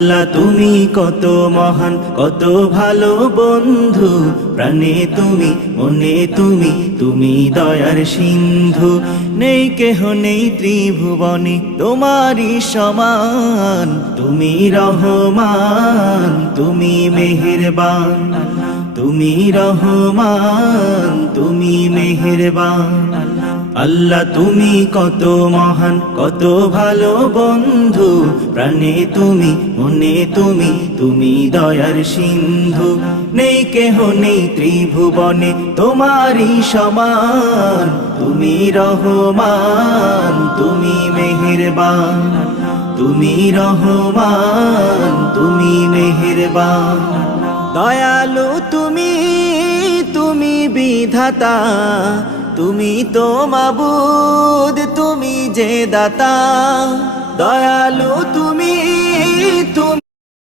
আল্লাহ তুমি কত মহান, কত ভালো বন্ধু, প্রাণে তুমি, মনে তুমি, তুমি দয়ার সিন্ধু। নেই কেহ নেই ত্রিভুবনে তোমারই সমান, তুমি রহমান, তুমি মেহেরবান, তুমি রহমান, তুমি মেহেরবান। আল্লাহ তুমি কত মহান, কত ভালো বন্ধু, প্রাণে তুমি, মনে তুমি, তুমি দয়ার সিন্ধু। নেই কেহ নেই ত্রিভুবনে তোমারই সমান, তুমি রহমান, তুমি মেহেরবান, তুমি রহমান, তুমি মেহেরবান। দয়ালু তুমি, তুমি বিধাতা, তুমি তো মাবুদ, তুমি যে দাতা। দয়ালু